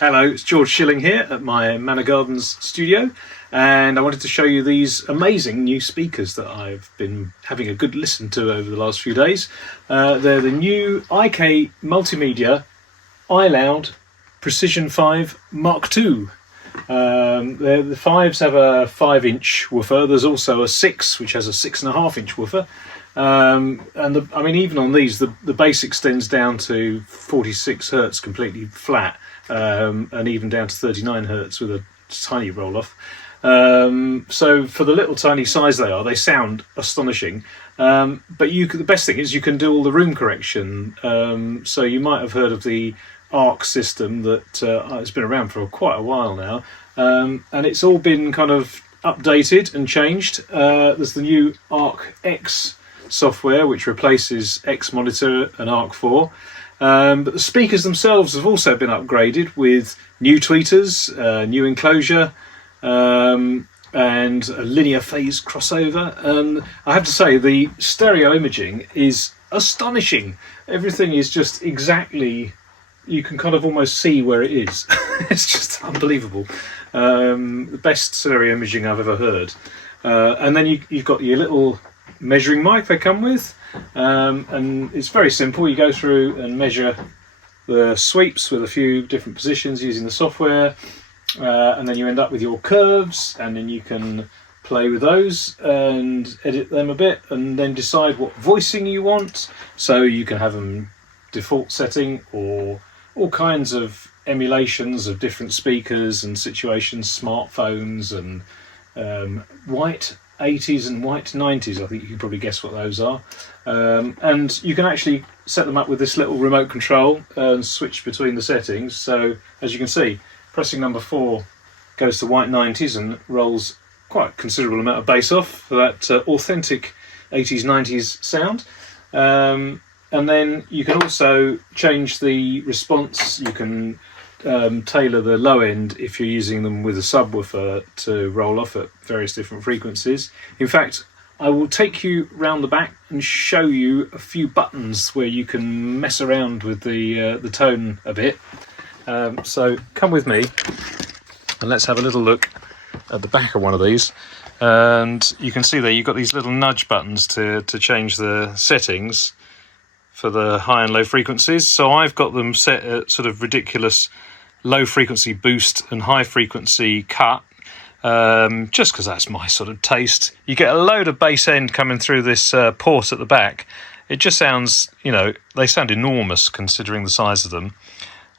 Hello, it's George Shilling here at my Manor Gardens studio, and I wanted to show you these amazing new speakers that I've been having a good listen to over the last few days. They're the new IK Multimedia iLoud Precision 5 Mark II. The 5s have a 5-inch woofer. There's also a 6 which has a 6.5-inch woofer. I mean, even on these, the bass extends down to 46 Hertz completely flat, and even down to 39 Hertz with a tiny roll off. So for the little tiny size they sound astonishing. But the best thing is you can do all the room correction. So you might have heard of the ARC system that has been around for quite a while now, and it's all been kind of updated and changed. There's the new ARC X software which replaces X Monitor and ARC 4, but the speakers themselves have also been upgraded with new tweeters, new enclosure, and a linear phase crossover. And I have to say, the stereo imaging is astonishing. Everything is just exactly, you can kind of almost see where it is. It's just unbelievable. The best stereo imaging I've ever heard. And then you've got your little measuring mic they come with, and it's very simple. You go through and measure the sweeps with a few different positions using the software, and then you end up with your curves, and then you can play with those and edit them a bit, and then decide what voicing you want. So you can have them default setting or all kinds of emulations of different speakers and situations, smartphones and white 80s and white 90s. I think you can probably guess what those are. And you can actually set them up with this little remote control and switch between the settings. So as you can see, pressing number 4 goes to white 90s and rolls quite a considerable amount of bass off for that authentic 80s 90s sound. And then you can also change the response. You can tailor the low end if you're using them with a subwoofer to roll off at various different frequencies. In fact, I will take you round the back and show you a few buttons where you can mess around with the tone a bit. So come with me and let's have a little look at the back of one of these. And you can see there you've got these little nudge buttons to change the settings for the high and low frequencies. So I've got them set at sort of ridiculous low frequency boost and high frequency cut, just because that's my sort of taste. You get a load of bass end coming through this port at the back. It just sounds, you know, they sound enormous considering the size of them.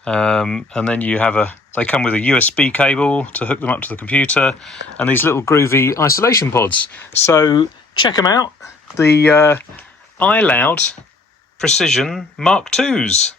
And then they come with a USB cable to hook them up to the computer, and these little groovy isolation pods. So check them out, the iLoud Precision Mark IIs.